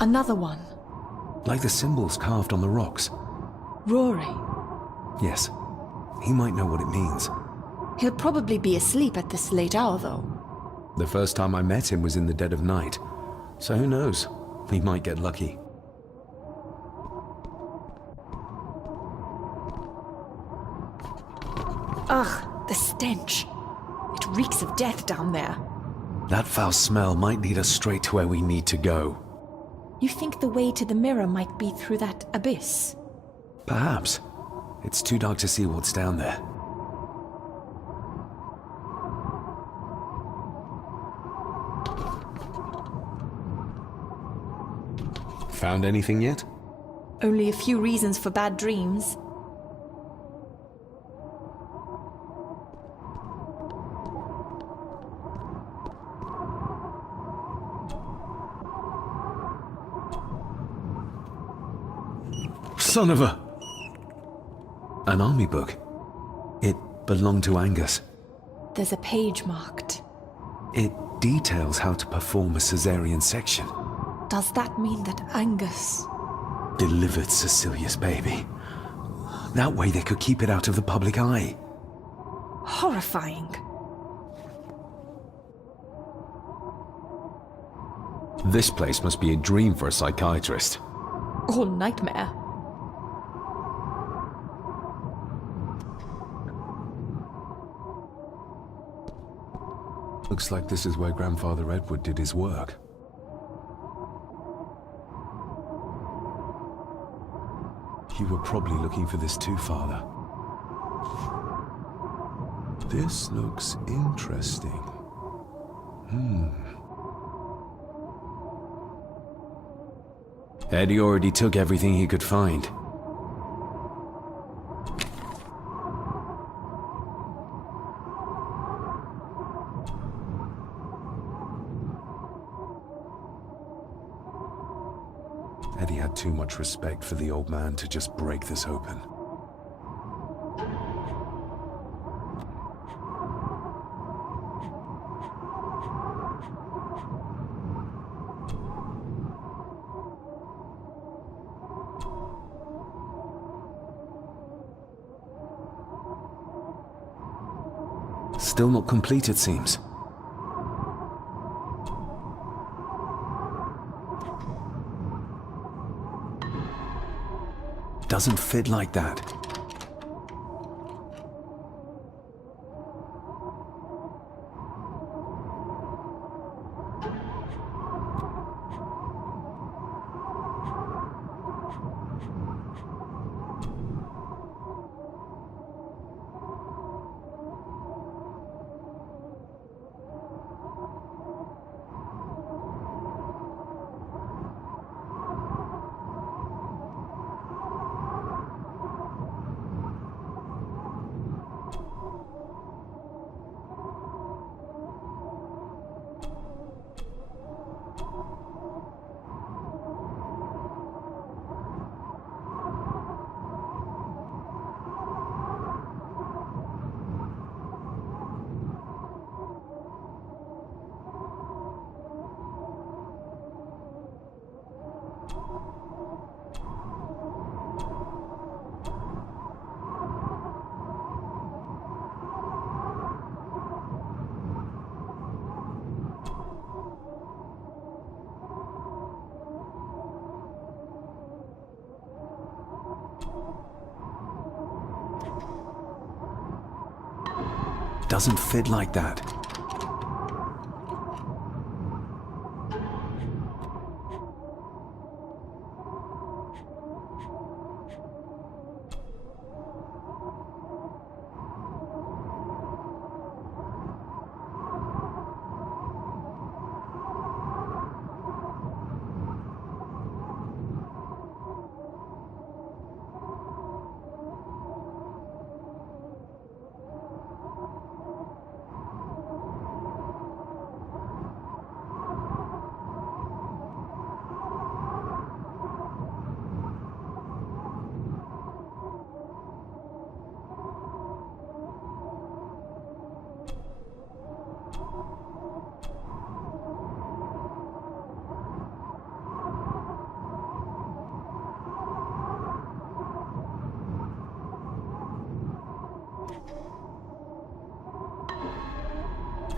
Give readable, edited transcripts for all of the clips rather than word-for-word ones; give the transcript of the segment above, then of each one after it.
Another one. Like the symbols carved on the rocks. Rory. Yes. He might know what it means. He'll probably be asleep at this late hour, though. The first time I met him was in the dead of night. So who knows? He might get lucky. Ugh, the stench. It reeks of death down there. That foul smell might lead us straight to where we need to go. You think the way to the mirror might be through that abyss? Perhaps. It's too dark to see what's down there. Found anything yet? Only a few reasons for bad dreams. Son of a... An army book. It belonged to Angus. There's a page marked. It details how to perform a cesarean section. Does that mean that Angus... Delivered Cecilia's baby. That way they could keep it out of the public eye. Horrifying. This place must be a dream for a psychiatrist. Or nightmare. Looks like this is where Grandfather Edward did his work. You were probably looking for this too, Father. This looks interesting. Eddie already took everything he could find. Eddie had too much respect for the old man to just break this open. Still not complete, it seems. Doesn't fit like that. Doesn't fit like that.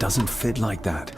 doesn't fit like that.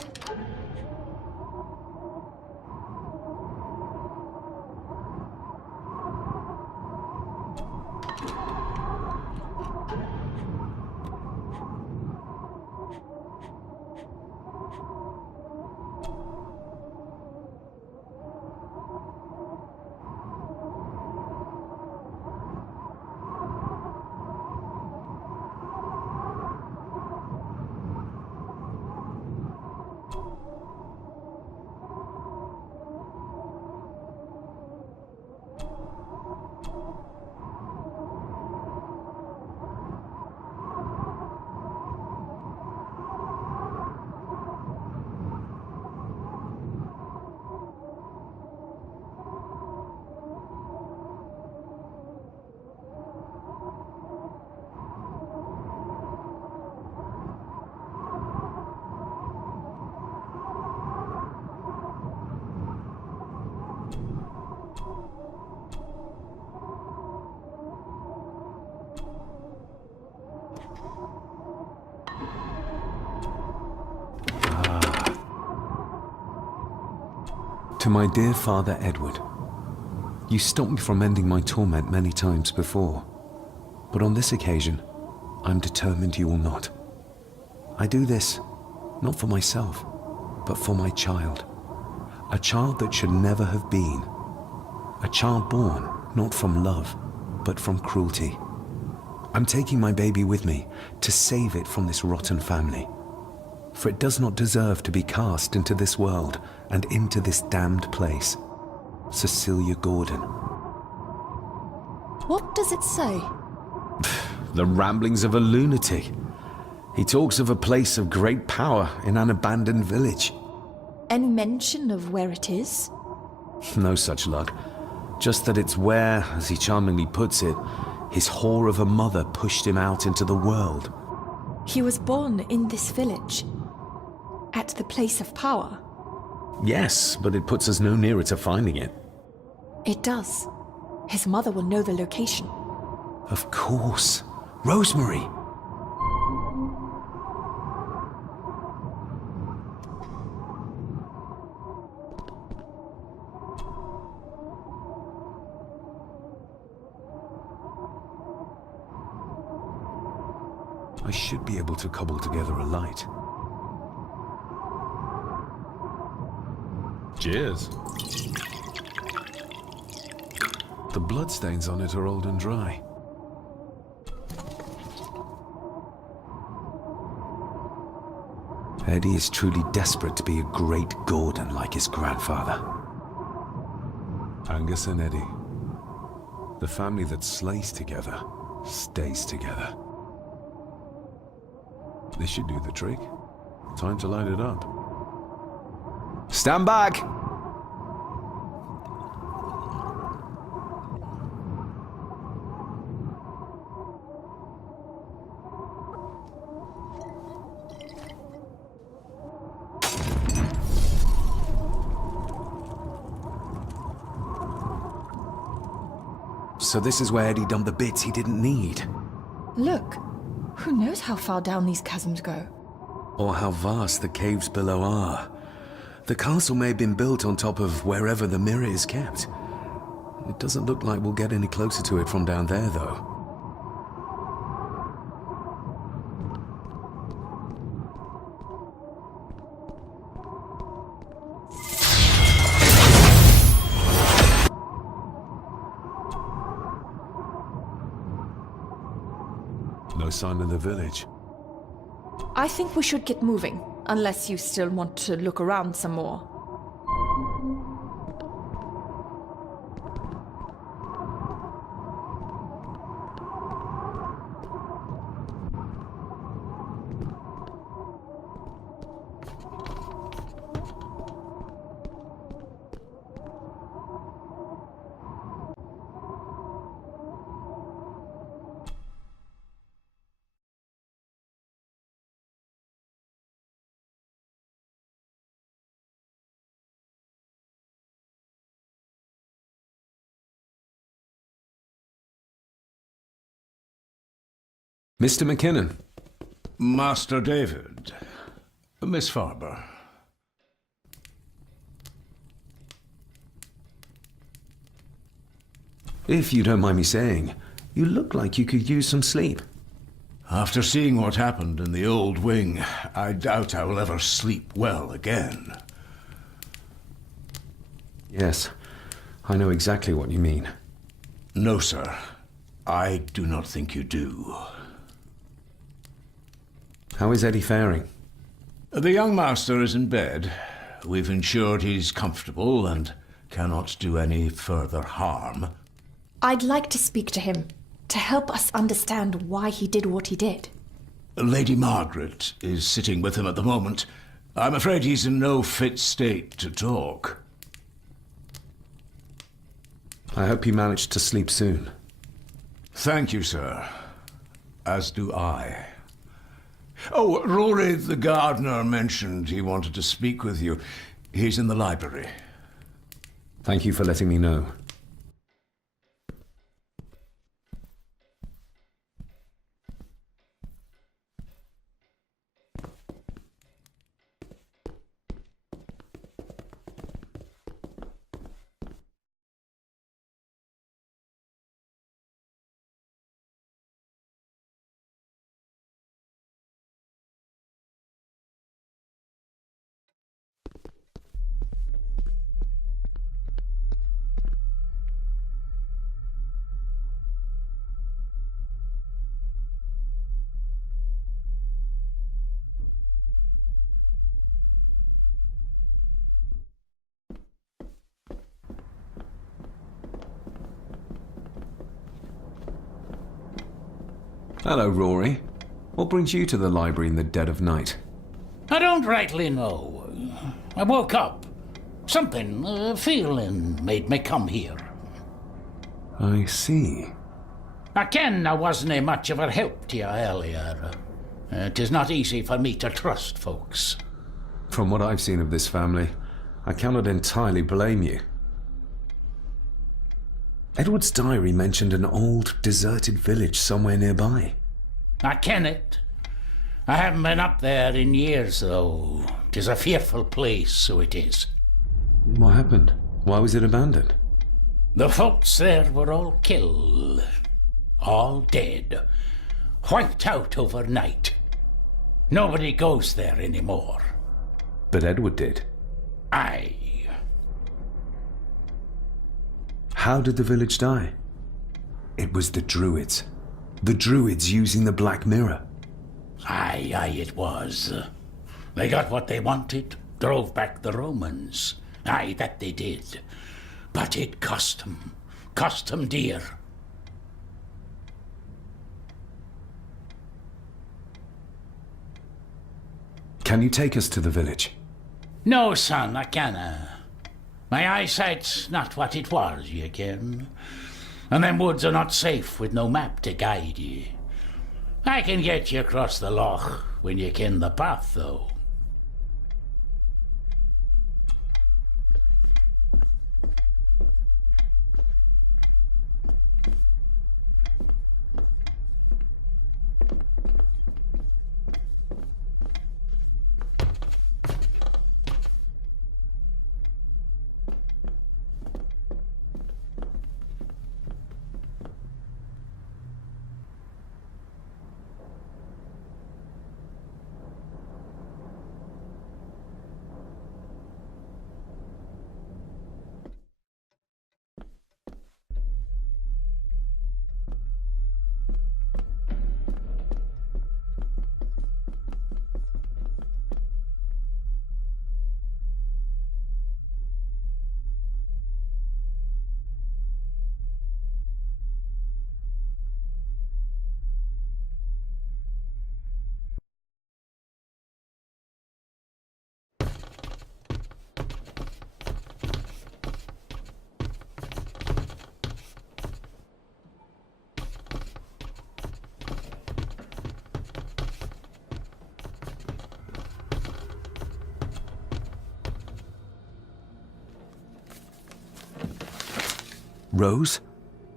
To my dear Father Edward, you stopped me from ending my torment many times before, but on this occasion, I'm determined you will not. I do this, not for myself, but for my child. A child that should never have been. A child born, not from love, but from cruelty. I'm taking my baby with me to save it from this rotten family. For it does not deserve to be cast into this world and into this damned place. Cecilia Gordon. What does it say? The ramblings of a lunatic. He talks of a place of great power in an abandoned village. Any mention of where it is? No such luck. Just that it's where, as he charmingly puts it, his whore of a mother pushed him out into the world. He was born in this village. At the place of power. Yes, but it puts us no nearer to finding it. It does. His mother will know the location. Of course. Rosemary. I should be able to cobble together a light. Cheers. The bloodstains on it are old and dry. Eddie is truly desperate to be a great Gordon like his grandfather. Angus and Eddie. The family that slays together, stays together. This should do the trick. Time to light it up. Stand back! So this is where Eddie dumped the bits he didn't need. Look, who knows how far down these chasms go? Or how vast the caves below are. The castle may have been built on top of wherever the mirror is kept. It doesn't look like we'll get any closer to it from down there, though. No sign of the village. I think we should get moving, unless you still want to look around some more. Mr. McKinnon. Master David, Miss Farber. If you don't mind me saying, you look like you could use some sleep. After seeing what happened in the old wing, I doubt I will ever sleep well again. Yes, I know exactly what you mean. No, sir. I do not think you do. How is Eddie faring? The young master is in bed. We've ensured he's comfortable and cannot do any further harm. I'd like to speak to him, to help us understand why he did what he did. Lady Margaret is sitting with him at the moment. I'm afraid he's in no fit state to talk. I hope you managed to sleep soon. Thank you, sir. As do I. Oh, Rory the gardener mentioned he wanted to speak with you. He's in the library. Thank you for letting me know. Hello, Rory. What brings you to the library in the dead of night? I don't rightly know. I woke up. Something, a feeling made me come here. I see. I ken I wasn't much of a help to you earlier. It is not easy for me to trust folks. From what I've seen of this family, I cannot entirely blame you. Edward's diary mentioned an old, deserted village somewhere nearby. I ken it. I haven't been up there in years, though. 'Tis a fearful place, so it is. What happened? Why was it abandoned? The folks there were all killed. All dead. Wiped out overnight. Nobody goes there anymore. But Edward did. Aye. How did the village die? It was the Druids. The Druids using the Black Mirror. Aye, it was. They got what they wanted, drove back the Romans. Aye, that they did. But it cost them dear. Can you take us to the village? No, son, I canna. My eyesight's not what it was, you ken. And them woods are not safe with no map to guide ye. I can get you across the loch when you ken the path, though. Rose?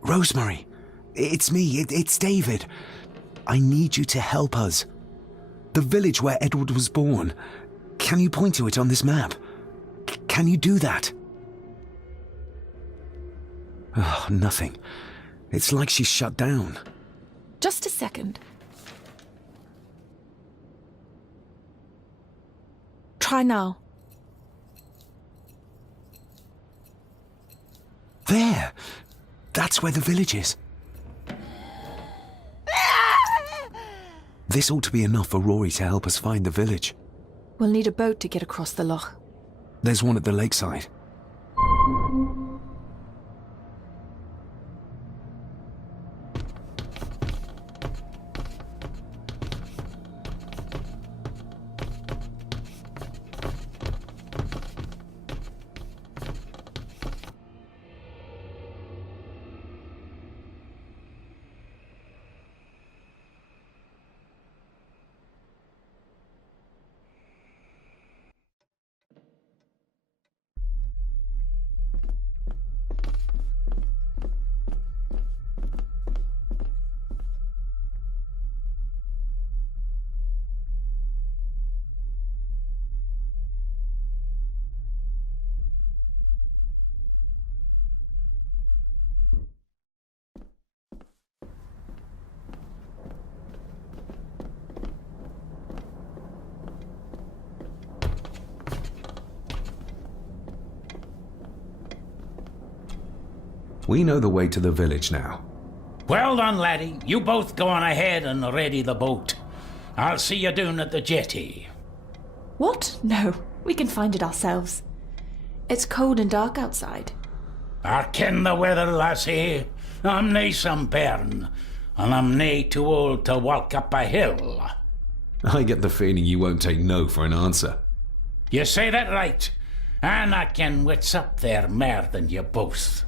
Rosemary! It's me, it's David. I need you to help us. The village where Edward was born. Can you point to it on this map? Can you do that? Oh, nothing. It's like she's shut down. Just a second. Try now. There! That's where the village is. This ought to be enough for Rory to help us find the village. We'll need a boat to get across the loch. There's one at the lakeside. We know the way to the village now. Well done, laddie. You both go on ahead and ready the boat. I'll see you down at the jetty. What? No, we can find it ourselves. It's cold and dark outside. I ken the weather, lassie. I'm nae some bairn, and I'm nae too old to walk up a hill. I get the feeling you won't take no for an answer. You say that right, and I ken what's up there mair than you both.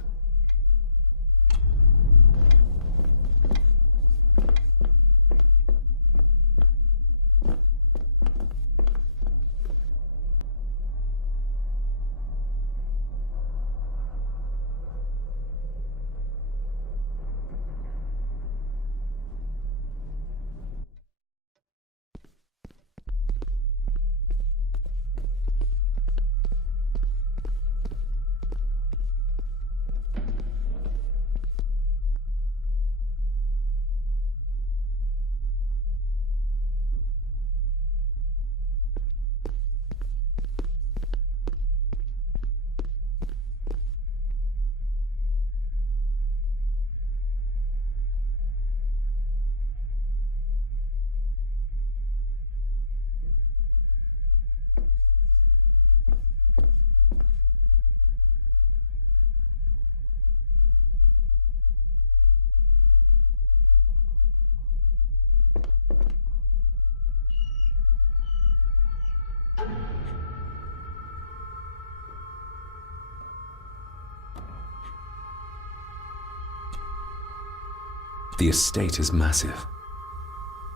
The estate is massive.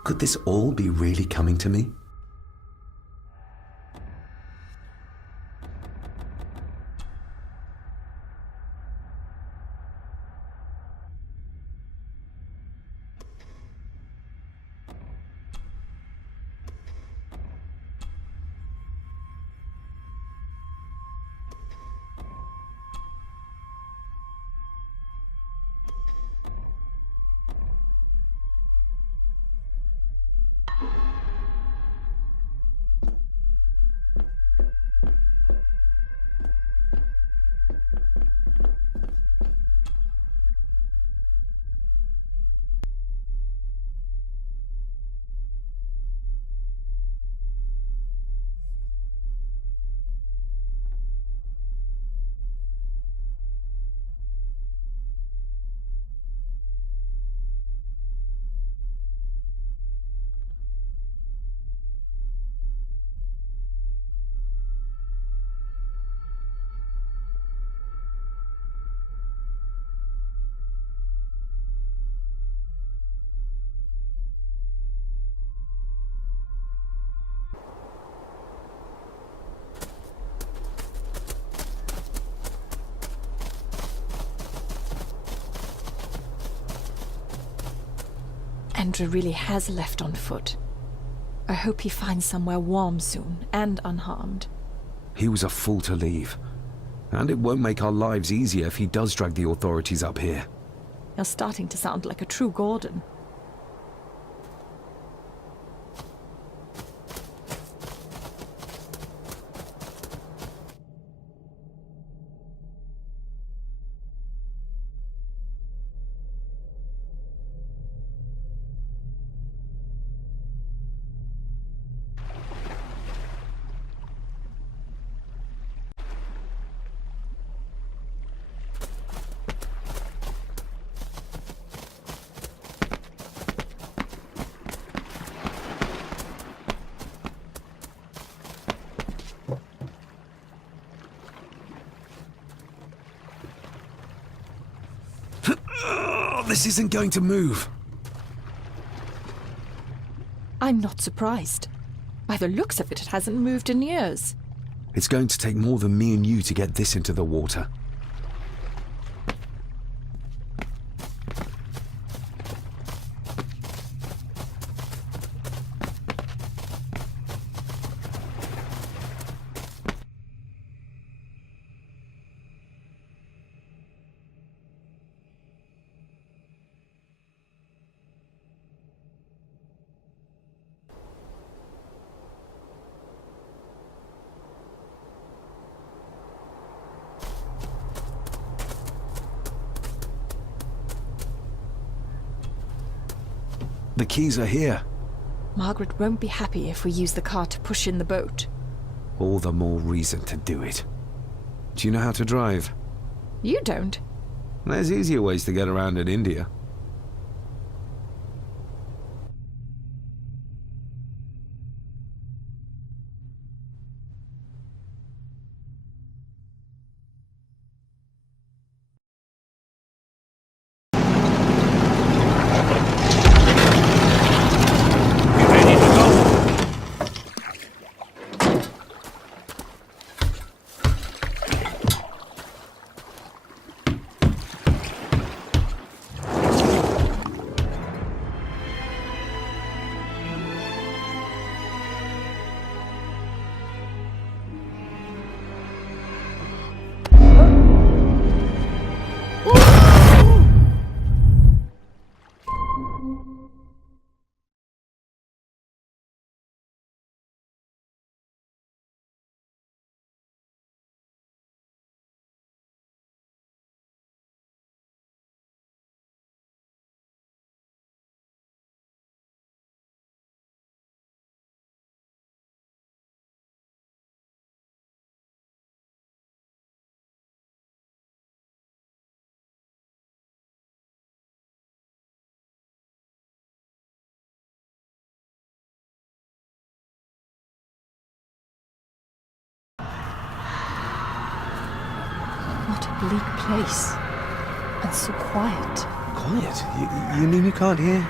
Could this all be really coming to me? Andrew really has left on foot. I hope he finds somewhere warm soon, and unharmed. He was a fool to leave. And it won't make our lives easier if he does drag the authorities up here. You're starting to sound like a true Gordon. This isn't going to move. I'm not surprised. By the looks of it hasn't moved in years. It's going to take more than me and you to get this into the water. The keys are here. Margaret won't be happy if we use the car to push in the boat. All the more reason to do it. Do you know how to drive? You don't. There's easier ways to get around in India. What a bleak place. And so quiet. Quiet? You mean you can't hear?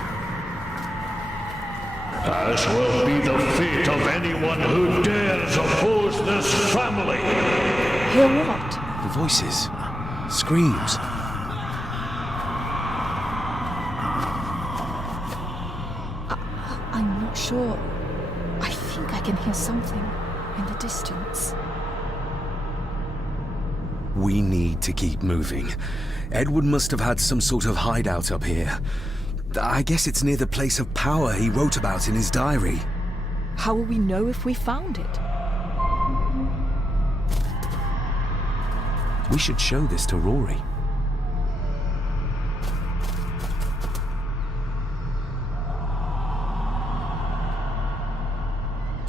As will be the fate of anyone who dares oppose this family. Hear what? The voices. Screams. I'm not sure. I think I can hear something in the distance. We need to keep moving. Edward must have had some sort of hideout up here. I guess it's near the place of power he wrote about in his diary. How will we know if we found it? We should show this to Rory.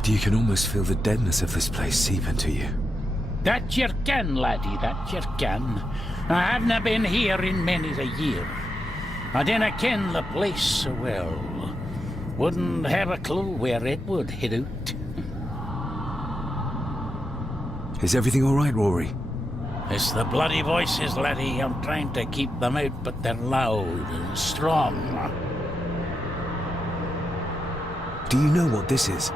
You can almost feel the deadness of this place seep into you. That you can, laddie, that you can. I havena been here in many a year. I dinna ken the place so well. Wouldn't have a clue where it would hit out. Is everything all right, Rory? It's the bloody voices, laddie. I'm trying to keep them out, but they're loud and strong. Do you know what this is?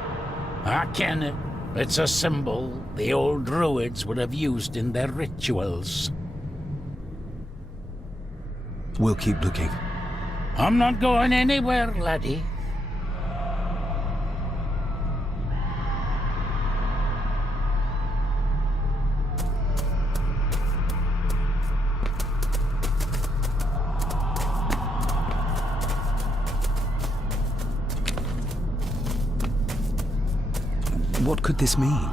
I ken it. It's a symbol the old druids would have used in their rituals. We'll keep looking. I'm not going anywhere, laddie. What could this mean?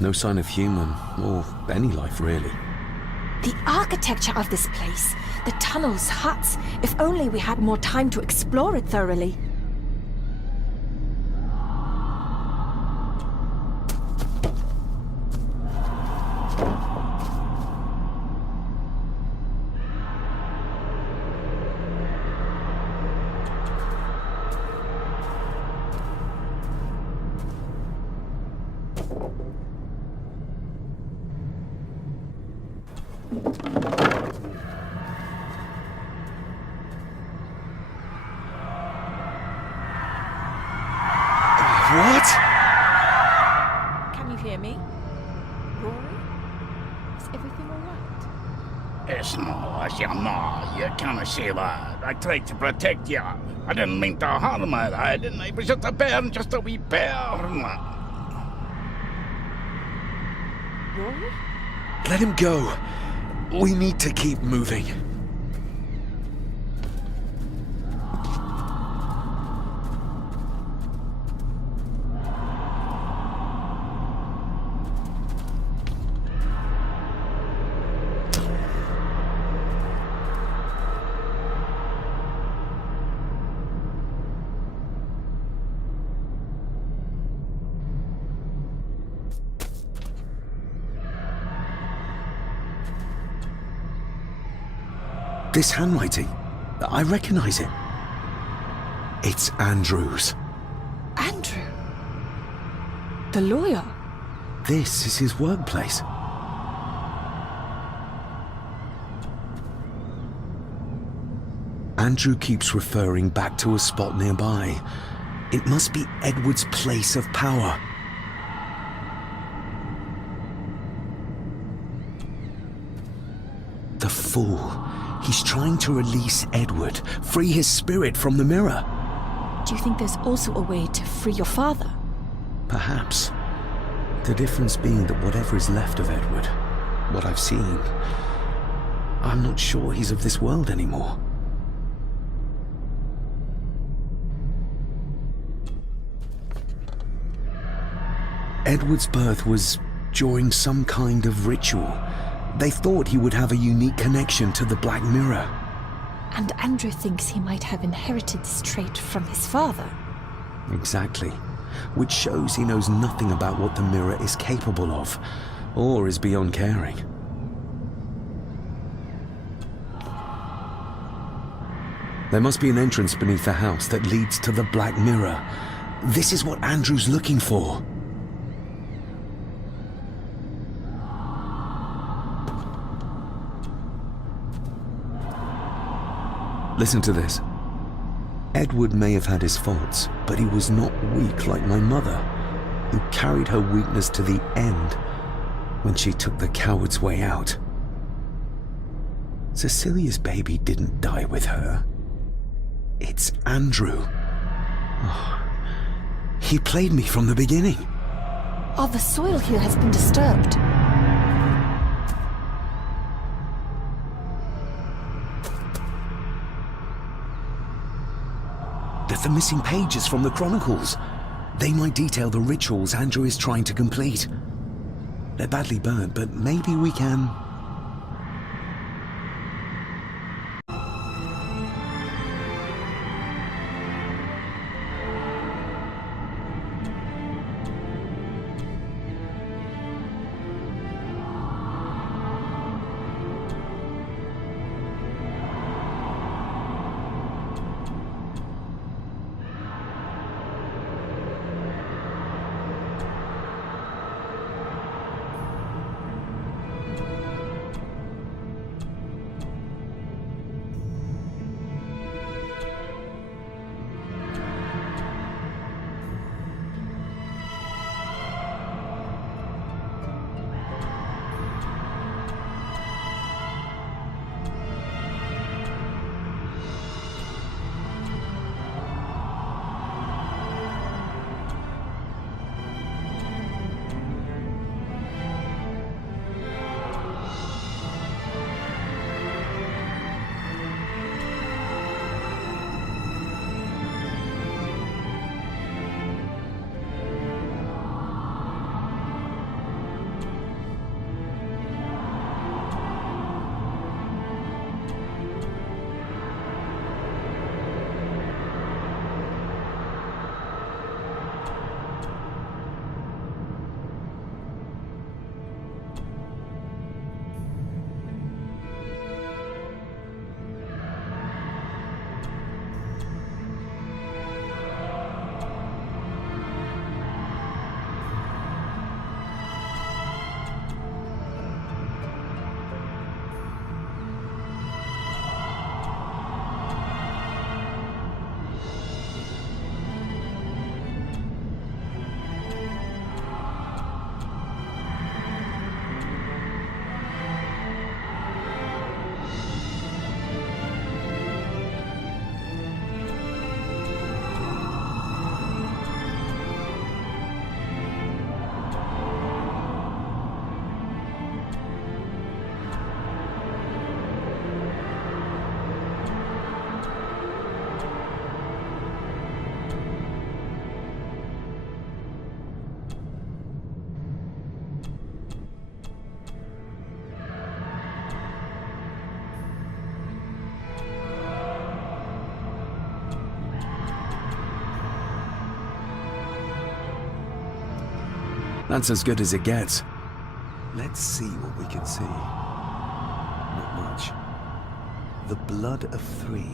No sign of human, or any life really. The architecture of this place, the tunnels, huts, if only we had more time to explore it thoroughly. What? Can you hear me? Rory? Is everything alright? You can't say that. I tried to protect you. I didn't mean to harm you. I didn't. It was just a burn, just a wee burn. Rory? Let him go. We need to keep moving. This handwriting, I recognize it. It's Andrew's. Andrew? The lawyer? This is his workplace. Andrew keeps referring back to a spot nearby. It must be Edward's place of power. The fool. He's trying to release Edward, free his spirit from the mirror. Do you think there's also a way to free your father? Perhaps. The difference being that whatever is left of Edward, what I've seen, I'm not sure he's of this world anymore. Edward's birth was during some kind of ritual. They thought he would have a unique connection to the Black Mirror. And Andrew thinks he might have inherited this trait from his father. Exactly. Which shows he knows nothing about what the mirror is capable of, or is beyond caring. There must be an entrance beneath the house that leads to the Black Mirror. This is what Andrew's looking for. Listen to this. Edward may have had his faults, but he was not weak like my mother, who carried her weakness to the end when she took the coward's way out. Cecilia's baby didn't die with her. It's Andrew. Oh, he played me from the beginning. Oh, the soil here has been disturbed. The missing pages from the Chronicles. They might detail the rituals Andrew is trying to complete. They're badly burnt, but maybe we can... That's as good as it gets. Let's see what we can see. Not much. The blood of 3.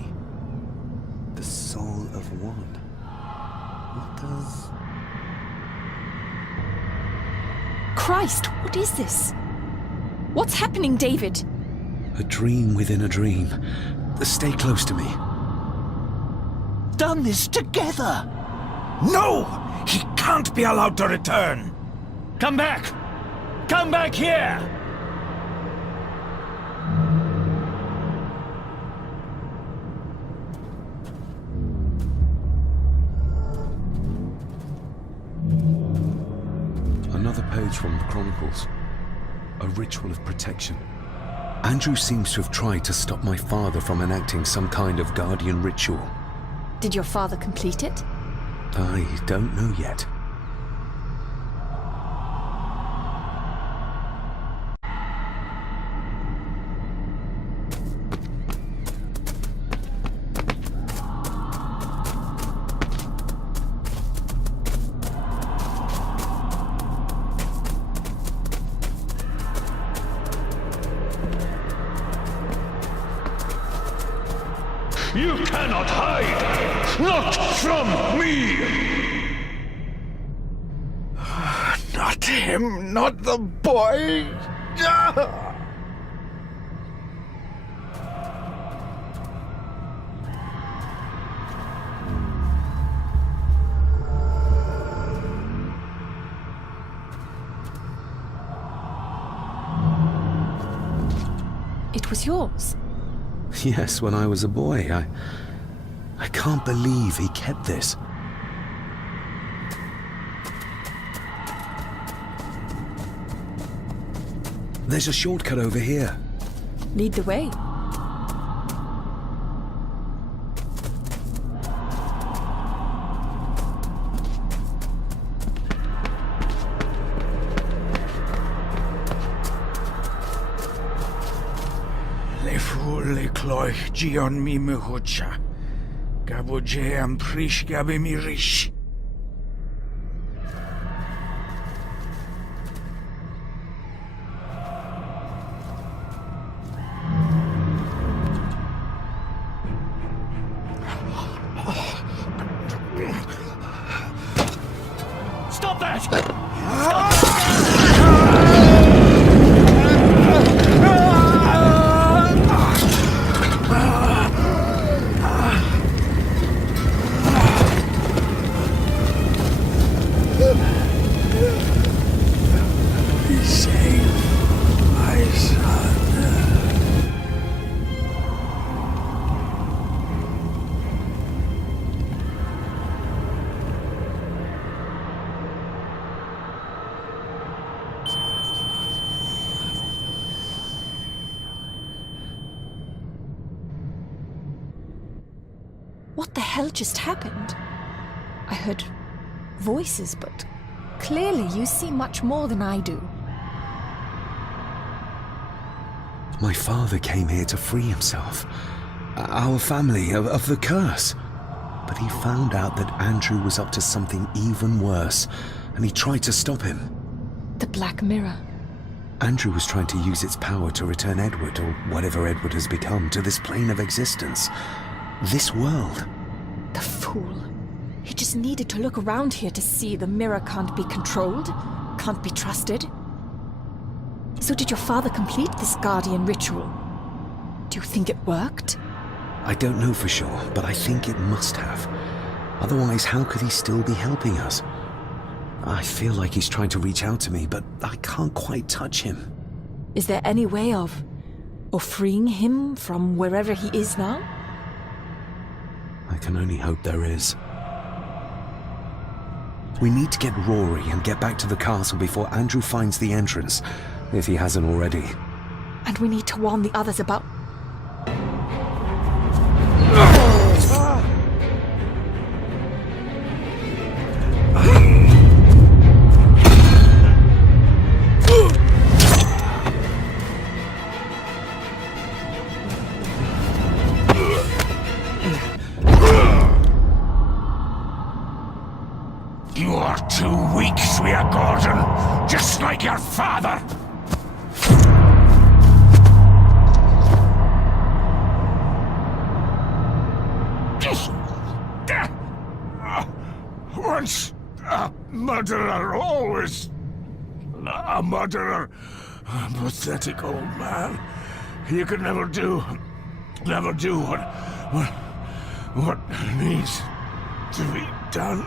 The soul of 1. What does... Christ, what is this? What's happening, David? A dream within a dream. Stay close to me. Done this together. No! He can't be allowed to return. Come back! Come back here! Another page from the Chronicles. A ritual of protection. Andrew seems to have tried to stop my father from enacting some kind of guardian ritual. Did your father complete it? I don't know yet. You cannot hide! Not from me! Not him, not the boy. Ah! It was yours. Yes, when I was a boy. I can't believe he kept this. There's a shortcut over here. Lead the way. Le cloich gion mi mehucha. Gaboje am prish gabe mi rish. Stop that! What the hell just happened? I heard voices, but clearly you see much more than I do. My father came here to free himself. Our family of the curse. But he found out that Andrew was up to something even worse, and he tried to stop him. The Black Mirror. Andrew was trying to use its power to return Edward, or whatever Edward has become, to this plane of existence. This world. The fool. He just needed to look around here to see the mirror can't be controlled, can't be trusted. So did your father complete this guardian ritual? Do you think it worked? I don't know for sure, but I think it must have. Otherwise, how could he still be helping us? I feel like he's trying to reach out to me, but I can't quite touch him. Is there any way of freeing him from wherever he is now? I can only hope there is. We need to get Rory and get back to the castle before Andrew finds the entrance, if he hasn't already. And we need to warn the others about... You are too weak, Swear Gordon. Just like your father! Once a murderer, always a murderer. A pathetic old man. You could never do what needs to be done.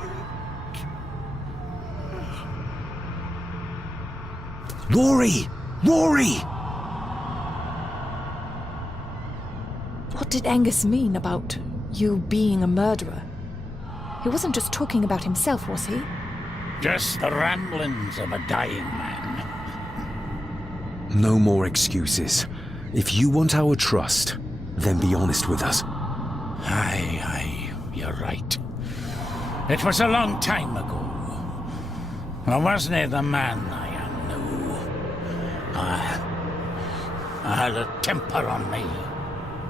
Rory! Rory! What did Angus mean about you being a murderer? He wasn't just talking about himself, was he? Just the ramblings of a dying man. No more excuses. If you want our trust, then be honest with us. Aye, you're right. It was a long time ago. I wasn't the man I am now. I had a temper on me.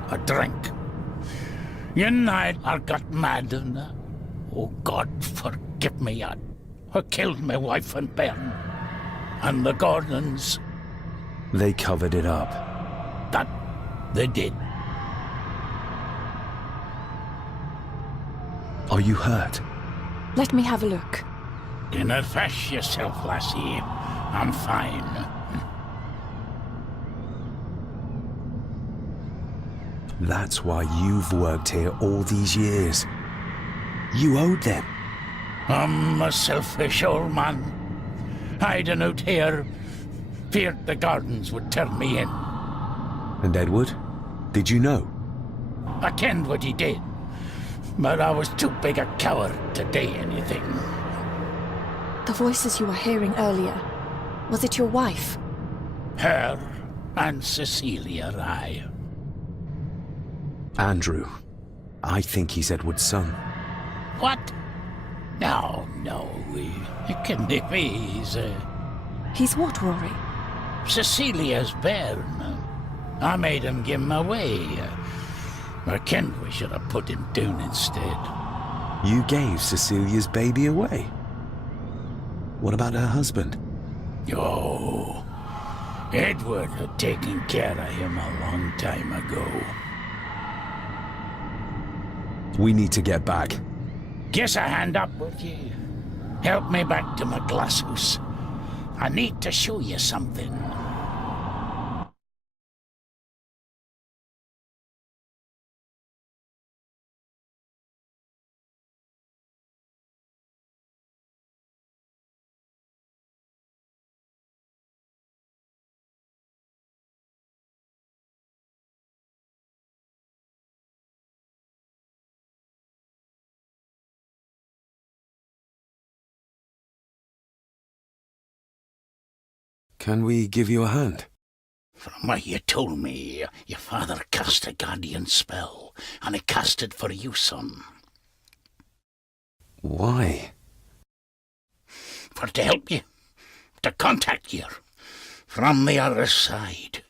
A drink. You night I got mad and, oh God forgive me, I killed my wife and bairn. And the Gordons. They covered it up. That they did. Are you hurt? Let me have a look. Dinna fash yourself, lassie. I'm fine. That's why you've worked here all these years. You owed them. I'm a selfish old man. Hiding out here, feared the Gardens would turn me in. And Edward? Did you know? I kenned what he did, but I was too big a coward to do anything. The voices you were hearing earlier, was it your wife? Her and Cecilia, aye. Andrew. I think he's Edward's son. What? No, it can be. He's what, Rory? Cecilia's bairn. I made him give him away. I kenned we should have put him down instead. You gave Cecilia's baby away? What about her husband? Oh, Edward had taken care of him a long time ago. We need to get back. Guess a hand up, would you? Help me back to my glasshouse. I need to show you something. Can we give you a hand? From what you told me, your father cast a guardian spell, and he cast it for you, son. Why? For to help you, to contact you from the other side.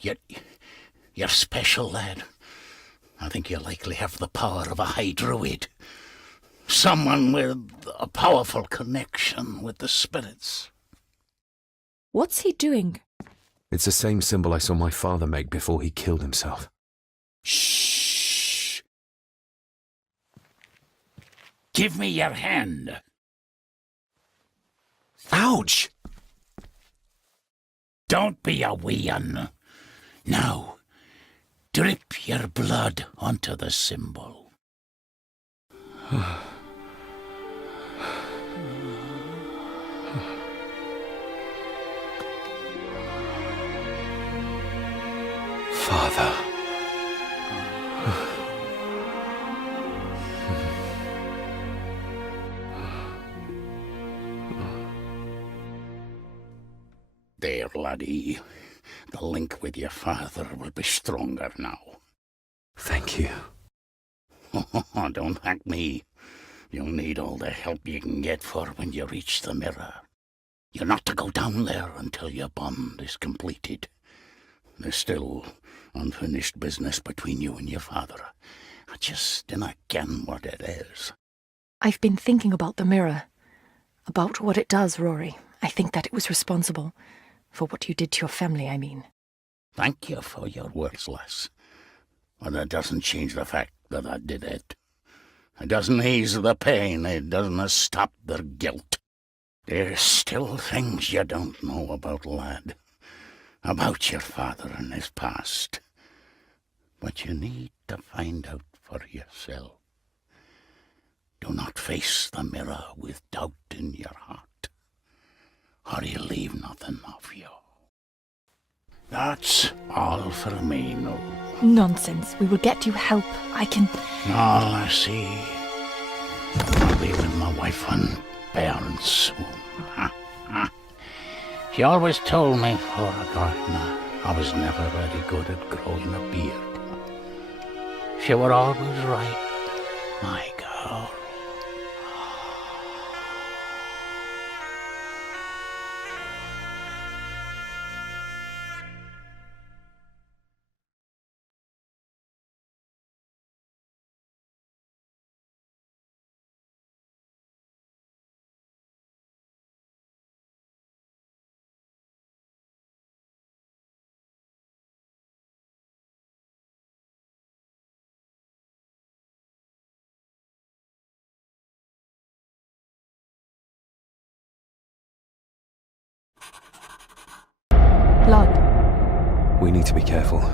You're special, lad. I think you likely have the power of a high druid. Someone with a powerful connection with the spirits. What's he doing? It's the same symbol I saw my father make before he killed himself. Shh! Give me your hand. Ouch! Don't be a wee un. Now, drip your blood onto the symbol. Father. There, laddie. The link with your father will be stronger now. Thank you. Don't thank me. You'll need all the help you can get for when you reach the mirror. You're not to go down there until your bond is completed. There's still unfinished business between you and your father. I just dinna ken what it is. I've been thinking about the mirror. About what it does, Rory. I think that it was responsible for what you did to your family, I mean. Thank you for your words, lass. But that doesn't change the fact that I did it. It doesn't ease the pain. It doesn't stop the guilt. There's still things you don't know about, lad. About your father and his past. But you need to find out for yourself. Do not face the mirror with doubt in your heart, or you'll leave nothing of you. That's all for me, no. Nonsense. We will get you help. I can... All I see, I'll be with my wife and parents soon. She always told me for a gardener I was never very good at growing a beard. She were always right, my girl. Blood. We need to be careful.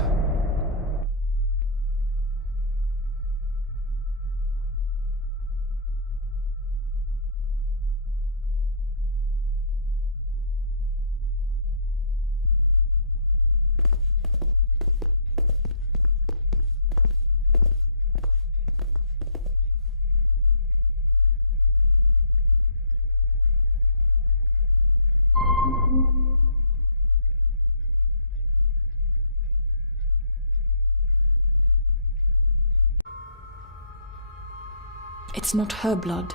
It's not her blood.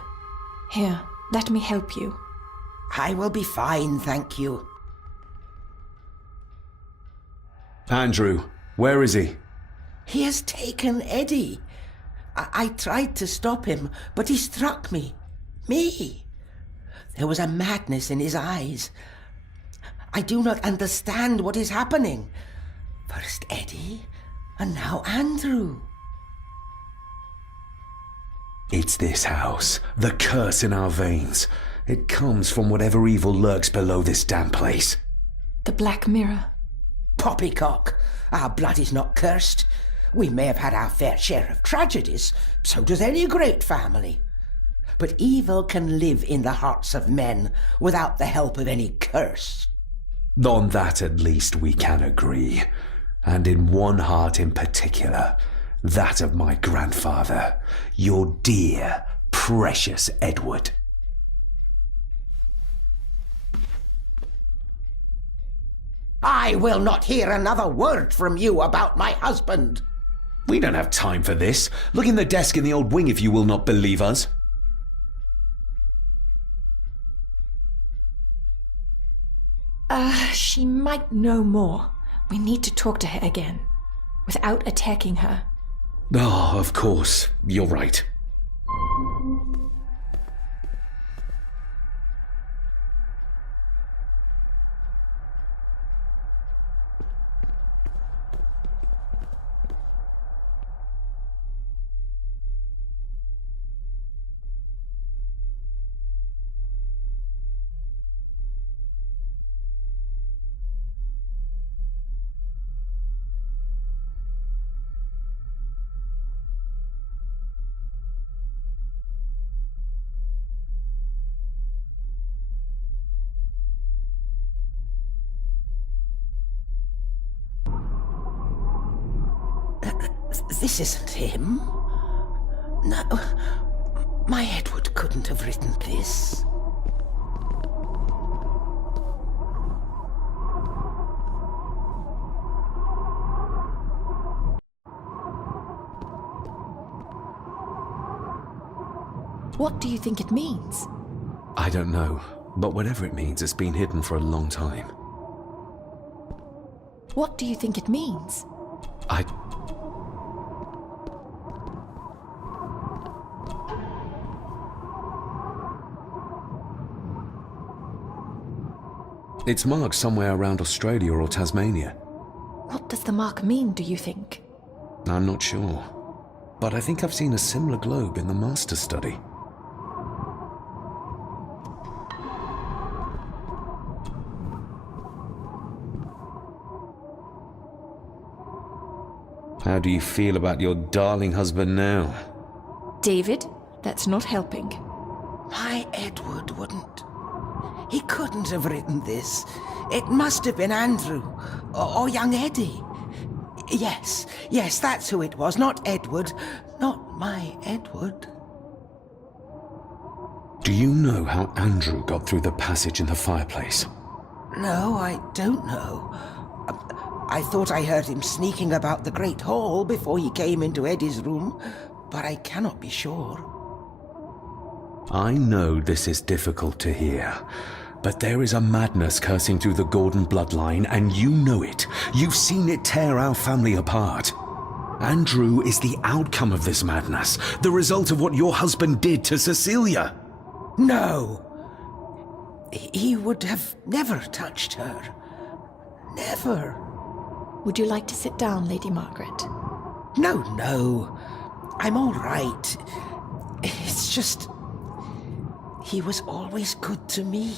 Here, let me help you. I will be fine, thank you. Andrew, where is he? He has taken Eddie. I tried to stop him, but he struck me. Me. There was a madness in his eyes. I do not understand what is happening. First Eddie, and now Andrew. It's this house. The curse in our veins. It comes from whatever evil lurks below this damn place. The Black Mirror. Poppycock. Our blood is not cursed. We may have had our fair share of tragedies. So does any great family. But evil can live in the hearts of men without the help of any curse. On that at least we can agree. And in one heart in particular. That of my grandfather, your dear, precious Edward. I will not hear another word from you about my husband. We don't have time for this. Look in the desk in the old wing if you will not believe us. She might know more. We need to talk to her again, without attacking her. Oh, of course. You're right. This isn't him. No, my Edward couldn't have written this. What do you think it means? I don't know, but whatever it means, it's been hidden for a long time. What do you think it means? It's marked somewhere around Australia or Tasmania. What does the mark mean, do you think? I'm not sure. But I think I've seen a similar globe in the Master Study. How do you feel about your darling husband now? David, that's not helping. My Edward wouldn't. He couldn't have written this. It must have been Andrew. Or young Eddie. Yes, that's who it was. Not Edward. Not my Edward. Do you know how Andrew got through the passage in the fireplace? No, I don't know. I thought I heard him sneaking about the Great Hall before he came into Eddie's room, but I cannot be sure. I know this is difficult to hear, but there is a madness coursing through the Gordon bloodline, and you know it. You've seen it tear our family apart. Andrew is the outcome of this madness, the result of what your husband did to Cecilia. No. He would have never touched her. Never. Would you like to sit down, Lady Margaret? No. I'm all right. It's just... he was always good to me.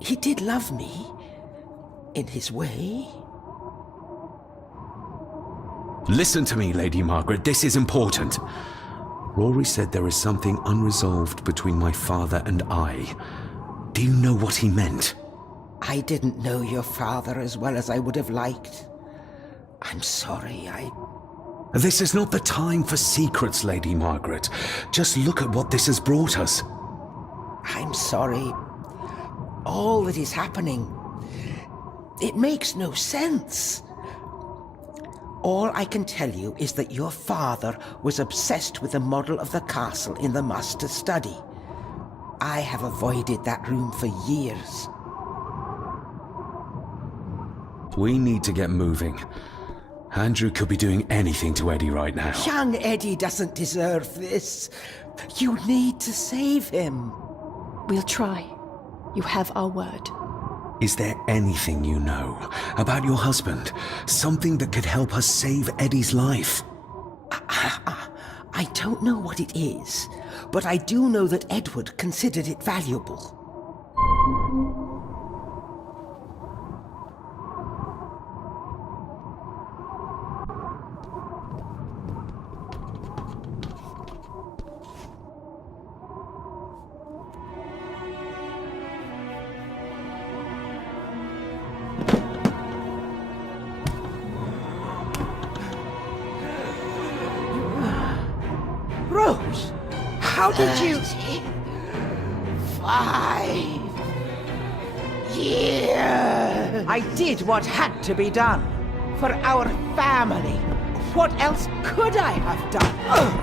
He did love me. In his way. Listen to me, Lady Margaret. This is important. Rory said there is something unresolved between my father and I. Do you know what he meant? I didn't know your father as well as I would have liked. I'm sorry, This is not the time for secrets, Lady Margaret. Just look at what this has brought us. I'm sorry. All that is happening, it makes no sense. All I can tell you is that your father was obsessed with the model of the castle in the Master Study. I have avoided that room for years. We need to get moving. Andrew could be doing anything to Eddie right now. Young Eddie doesn't deserve this. You need to save him. We'll try. You have our word. Is there anything you know about your husband? Something that could help us save Eddie's life? I don't know what it is, but I do know that Edward considered it valuable. Rose, how did you... 5 years. I did what had to be done. For our family. What else could I have done? Ah!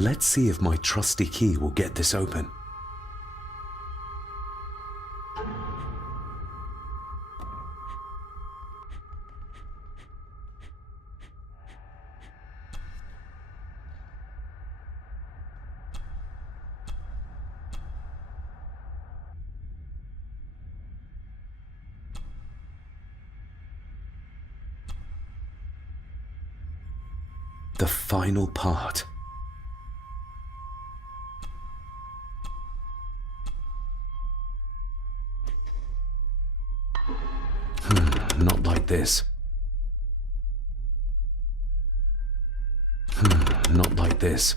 Let's see if my trusty key will get this open. The final part. Not like this. Not like this.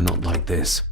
Not like this.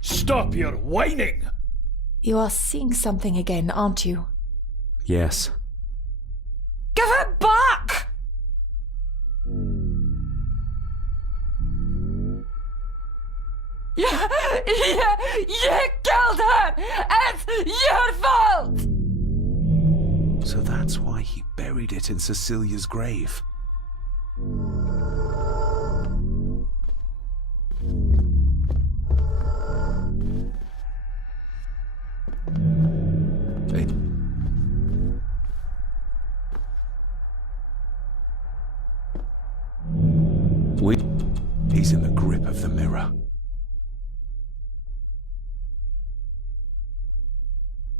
Stop your whining! You are seeing something again, aren't you? Yes. Give it back! You killed her! It's your fault! So that's why he buried it in Cecilia's grave. Hey. He's in the grip of the mirror.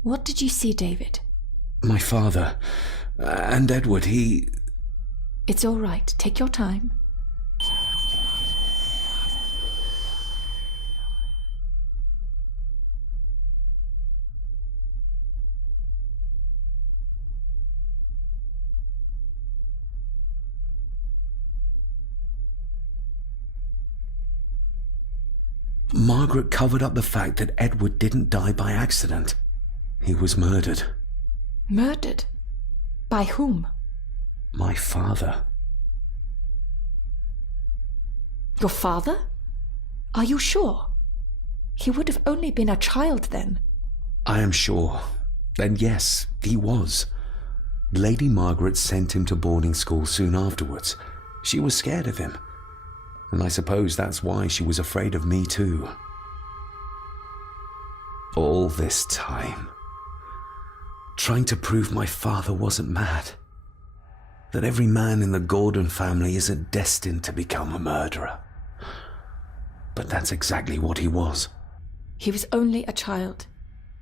What did you see, David? My father and Edward, he... It's all right. Take your time. Margaret covered up the fact that Edward didn't die by accident. He was murdered. Murdered? By whom? My father. Your father? Are you sure? He would have only been a child then. I am sure. Then yes, he was. Lady Margaret sent him to boarding school soon afterwards. She was scared of him. And I suppose that's why she was afraid of me too. All this time, trying to prove my father wasn't mad. That every man in the Gordon family isn't destined to become a murderer. But that's exactly what he was. He was only a child.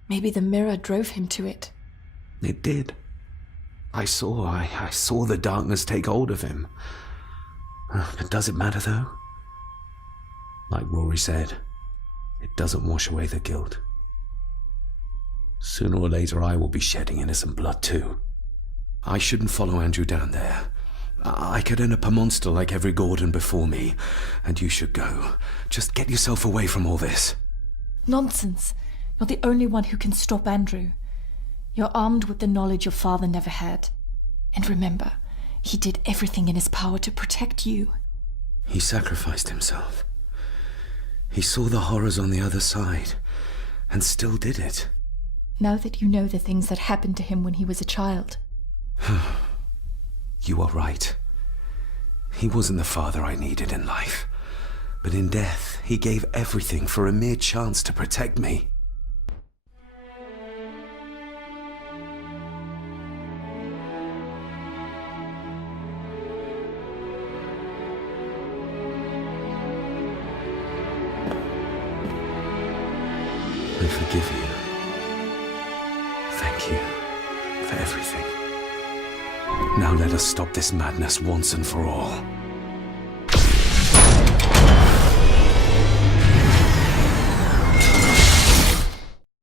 Maybe the mirror drove him to it. It did. I saw the darkness take hold of him. But does it matter though? Like Rory said, it doesn't wash away the guilt. Sooner or later I will be shedding innocent blood too. I shouldn't follow Andrew down there. I could end up a monster like every Gordon before me, and you should go. Just get yourself away from all this. Nonsense. You're the only one who can stop Andrew. You're armed with the knowledge your father never had. And remember, he did everything in his power to protect you. He sacrificed himself. He saw the horrors on the other side, and still did it. Now that you know the things that happened to him when he was a child. You are right. He wasn't the father I needed in life. But in death, he gave everything for a mere chance to protect me. I forgive you. Thank you for everything. Now let us stop this madness once and for all.